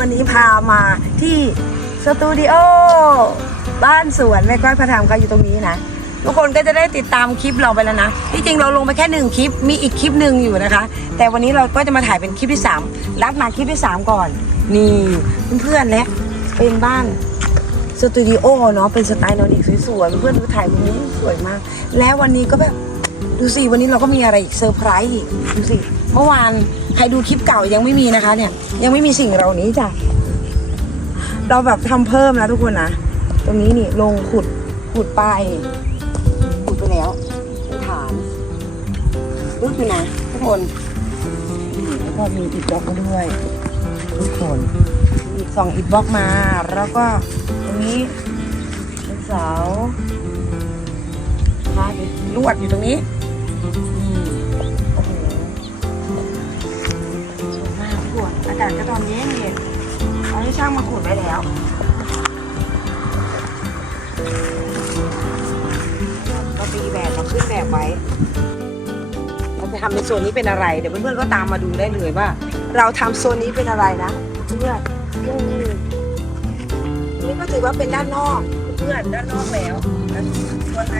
วันนี้พามาที่สตูดิโอบ้านสวนแม่ก้อยพระธรรมก็อยู่ตรงนี้นะ ทุกคนก็จะได้ติดตามคลิปเราไปแล้วนะ ที่จริงเราลงไปแค่หนึ่งคลิป มีอีกคลิปหนึ่งอยู่นะคะ แต่วันนี้เราก็จะมาถ่ายเป็นคลิปที่ 3 รับมาคลิปที่ 3 ก่อน นี่เพื่อนๆและเป็นบ้านสตูดิโอเนาะ เป็นสไตล์นอร์ดิกสวยๆ เพื่อนๆดูถ่ายวันนี้สวยมาก แล้ววันนี้ก็แบบ ดูสิ วันนี้เราก็มีอะไรอีกเซอร์ไพรส์อีกดูสิ เมื่อวานใครดูคลิปเก่ายังไม่มีนะคะ เนี่ย ยังไม่มีสิ่งเหล่านี้จ้ะเราแบบทำเพิ่มนะทุกคนนะตรงนี้นี่ลงขุดขุดไปขุดไปแล้วเป็นฐานรูปอยู่นะทุกคนแล้วก็มีอิฐบล็อกมาด้วยทุกคนอีกสองอิฐบล็อกมา แล้วก็ตรงนี้เป็นเสาพาดลวดอยู่ตรงนี้ กคนอากาศก็ตอนเย็นเย็นเอาให้ช่างมาขุดไว้แล้วเราตีแบบเราขึ้นแบบไว้เราจะทำในโซนนี้เป็นอะไร เดี๋ยวเพื่อนๆก็ตามมาดูได้เลยว่า เราทำโซนนี้เป็นอะไรนะเพื่อนอืมนี่ก็ถือว่าเป็นด้านนอกเพื่อนด้านนอกแล้วแล้วส่วนใน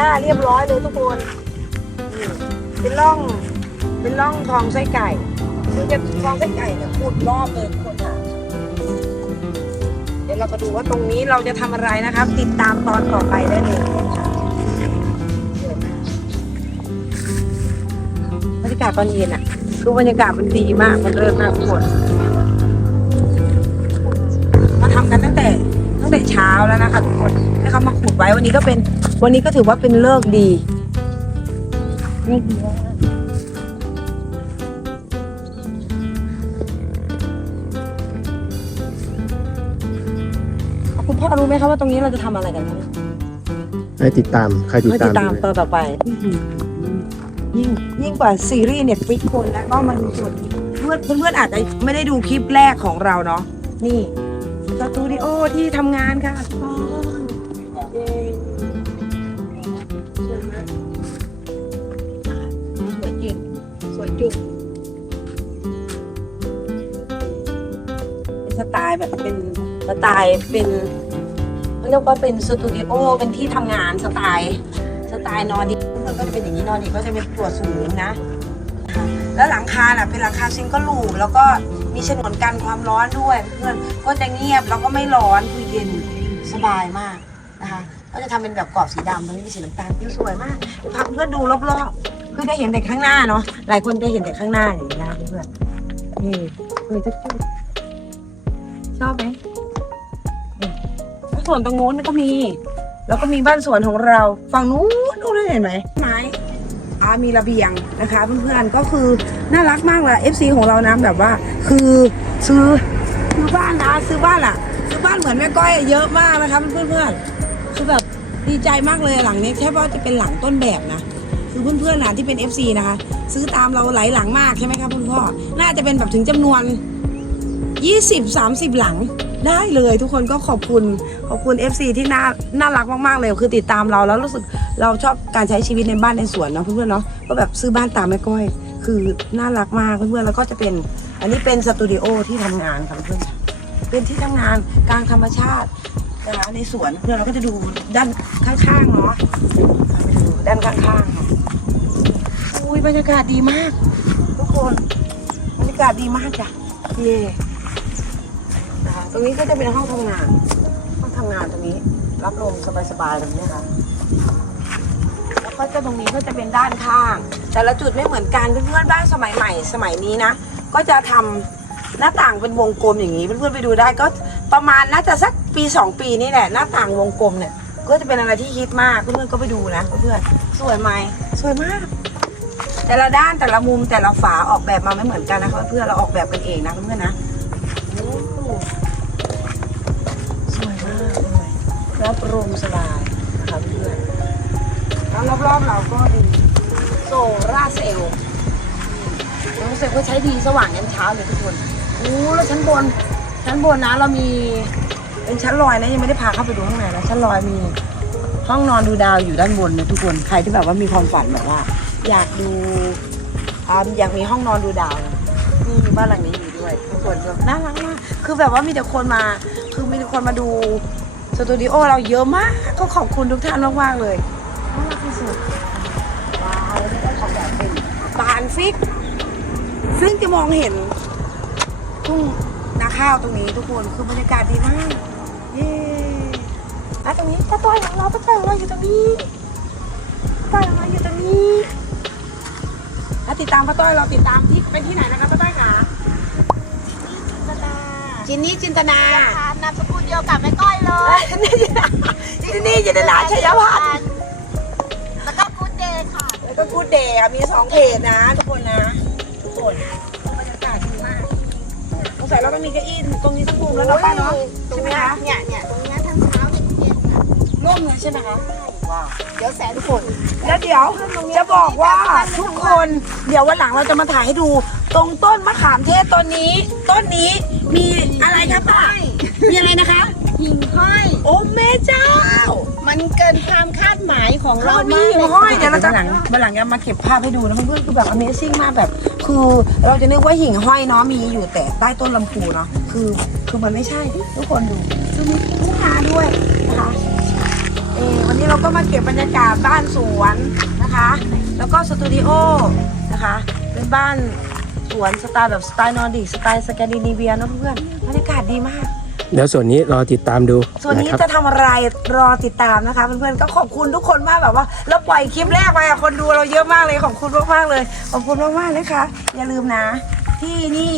ญ้าเรียบร้อยเลยทุกคนนี่เป็นร่อง เป็นร่องทองไส้ไก่ซึ่งจะทองไส้ไก่เนี่ยขุดรอบเลยทุกคนค่ะ เดี๋ยวเรามาดูว่าตรงนี้เราจะทำอะไรนะครับ ติดตามตอนต่อไปได้เลยค่ะบรรยากาศตอนเย็นอะคือบรรยากาศมันดีมาก มันเลิศมากทุกคนมาทำกันตั้งแต่ตั้งแต่เช้าแล้วนะคะทุกคน ให้เขามาขุดไว้วันนี้ก็เป็นวันนี้ก็ถือว่าเป็นเลิกษ์ดีเลิกษ์ดีมากคุณพ่อรู้ไหมคะว่าตรงนี้เราจะทำอะไรกันคะให้ติดตามใครติดให้ตาติมดตามตอนต่อไป ยิ่งยิ่งกว่าซีรีส์เน็ตฟิกคนแล้วก็มาดูส่วนนี้เพื่อนเพื่อนๆอาจจะไม่ได้ดูคลิปแรกของเราเนาะนี่สตูดิโอที่ทำงานค่ะทุกค จุกเป็นสไตล์แบบเป็นสไตล์เป็นเขาเรียกว่าเป็นสตูดิโอเป็นที่ทำงานสไตล์สไตล์นอร์ดิมันก็จะเป็นอย่างนี้นอร์ดิก็จะเป็นตัวสูงนะ แล้วหลังคาน่ะเป็นหลังคาซิงเกิลลูปแล้วก็มีฉนวนกันความร้อนด้วยเพื่อนก็จะเงียบแล้วก็ไม่ร้อนคือเย็นสบายมากนะคะก็จะทำเป็นแบบกรอบสีดำตรงนี้มีสีน้ำตาลที่สวยมากพาเพื่อนดูรอบๆ คือได้เห็นแต่ข้างหน้าเนาะหลายคนจะเห็นแต่ข้างหน้าอย่างนี้นะเพื่อนๆนี่เออจะชอบไหมแล้วส่วนตรงนู้นก็มี แล้วก็มีบ้านสวนของเราฝั่งนู้นนู้นเห็นไหมไม้อ่ามีระเบียงนะคะเพื่อนๆก็คือน่ารักมากเลย FC ของเรานะแบบว่า คือซื้อซื้อบ้านนะซื้อบ้านอะซื้อบ้านเหมือนแม่ก้อยเยอะมากนะคะเพื่อนๆคือแบบดีใจมากเลยหลังนี้แค่ว่าจะเป็นหลังต้นแบบนะ คือเพื่อนๆนะที่เป็น FC นะคะ ซื้อตามเราหลายหลังมากใช่ไหมครับคุณพ่อ น่าจะเป็นแบบถึงจำนวน 20 30 หลังได้เลยทุกคนก็ขอบคุณขอบคุณ FC ที่น่าน่ารักมากๆเลยคือติดตามเราแล้วรู้สึกเราชอบการใช้ชีวิตในบ้านในสวนเนาะเพื่อนๆเนาะก็แบบซื้อบ้านตามแม่ก้อย คือน่ารักมากเพื่อนๆแล้วก็จะเป็น อันนี้เป็นสตูดิโอที่ทำงานค่ะเพื่อนเป็นที่ทำงานกลางธรรมชาตินะคะในสวนเพื่อนเราก็จะดูด้านข้างๆเนาะดูด้านข้างๆค่ะ อุ้ยบรรยากาศดีมาก ทุกคนบรรยากาศดีมากจ้ะเย่นะคะตรงนี้ก็จะเป็นห้องทำงาน ห้องทำงานตรงนี้ รับลมสบายๆตรงนี้ค่ะแล้วก็จะตรงนี้ก็จะเป็นด้านข้าง แต่ละจุดไม่เหมือนกันเพื่อนๆบ้านสมัยใหม่ สมัยนี้นะ ก็จะทำหน้าต่างเป็นวงกลมอย่างนี้เพื่อนๆไปดูได้ก็ประมาณน่าจะสักปีสองปีนี่แหละหน้าต่างวงกลมเนี่ยก็จะเป็นอะไรที่ฮิตมากเพื่อนๆก็ไปดูนะเพื่อนๆสวยไหมสวยมาก แต่ละด้านแต่ละมุมแต่ละฝาออกแบบมาไม่เหมือนกันนะคะเพื่อนเราออกแบบกันเองนะเพื่อนนะโอ้โหสวยมากเลยรับลมสบายนะคะเพื่อนแล้วรอบๆเราก็ดีโซราเซลล์รู้สึกว่าใช้ดีสว่างยันเช้าเลยทุกคนโอ้แล้วชั้นบน ชั้นบนนะเรามีเป็นชั้นลอยนะยังไม่ได้พาเข้าไปดูข้างในนะชั้นลอยมีห้องนอนดูดาวอยู่ด้านบนนะทุกคนใครที่แบบว่ามีความฝันแบบว่า อยากดูออยากมีห้องนอนดูดาวนี่บ้านหลังนี้อยู่ด้วยทุกคนแบบน่ารักมาก คือแบบว่ามีแต่คนมา คือมีแต่คนมาดูสตูดิโอเราเยอะมาก ก็ขอบคุณทุกท่านมากๆเลยน่ารักที่สุดว้าวแล้วก็ขอแบบเป็นบานฟิก ซึ่งจะมองเห็นทุ่งนาข้าวตรงนี้ทุกคน คือบรรยากาศดีมาก เย้ตรงนี้ป้าต้อยของเราป้าต้อยของเราอยู่ตรงนี้ป้าต้อยของเราอยู่ตรงนี้ ติดตามป้าต้อยเราติดตามที่เป็นที่ไหนนะคะป้าต้อยคะจินนี่จินตนาค่ะนามสกุลเดียวกับแม่ก้อยเลยนี่จินนี่จินตนาชัยพัฒน์แล้วก็กูดเดย์ค่ะ แล้วก็กูดเดย์อะมีสองเพจนะ ทุกคนนะ ทุกคนบรรยากาศดีมากสงสัยเราต้องมีเก้าอี้ตรงนี้สักมุมแล้วเนาะป้าเนาะตรงใช่ไหมเนี้ยคะเนี่ยเนี่ยตรงเนี้ยทั้งเช้าถึงเย็นค่ะร่มเลยใช่ไหมคะว้าว เดี๋ยวแสนฝนแล้วเดี๋ยวจะบอกว่าทุกคนเดี๋ยววันหลังเราจะมาถ่ายให้ดู ตรงต้นมะขามเทศต้นนี้ ต้นนี้มีอะไรคะป้ามีอะไรนะคะหิ่งห้อย โอ้แม่เจ้า มันเกินความคาดหมายของเราเรามีมากหิ่เลงยห้อยเดี๋ยวเราจะหลังวันหลังจะมาเก็บภาพให้ดูนะเพื่อนๆคือแบบ Amazing มากแบบ คือเราจะนึกว่าหิ่งห้อยเนาะมีอยู่แต่ใต้ต้นลำพูเนาะคือคือมันไม่ใช่ทุกคนดูคือมีทุ่งนาด้วยนะคะ เออวันนี้เราก็มาเก็บบรรยากาศบ้านสวนนะคะ แล้วก็สตูดิโอนะคะ เป็นบ้านสวนสไตล์แบบสไตล์นอร์ดิกสไตล์สแกนดิเนเวียเนอะเพื่อนๆบรรยากาศดีมาก เดี๋ยวส่วนนี้รอติดตามดูส่วนนี้นะครับจะทำอะไรรอติดตามนะคะเพื่อนๆก็ขอบคุณทุกคนมากแบบว่าเราปล่อยคลิปแรกไปอะคนดูเราเยอะมากเลยขอบคุณมากๆเลย ขอบคุณมากๆนะคะอย่าลืมนะ ที่นี่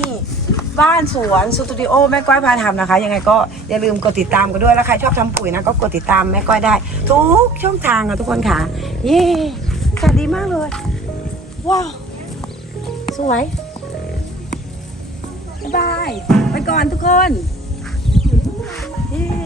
บ้านสวนสตูดิโอแม่ก้อยพาทำนะคะ ยังไงก็อย่าลืมกดติดตามกันด้วยแล้วใครชอบทำปุ๋ยนะก็กดติดตามแม่ก้อยได้ ทุกช่องทางอะทุกคนค่ะ เย้อากาศดีมากเลย ว้าว สวยบ๊ายบาย ไปก่อนทุกคน เย้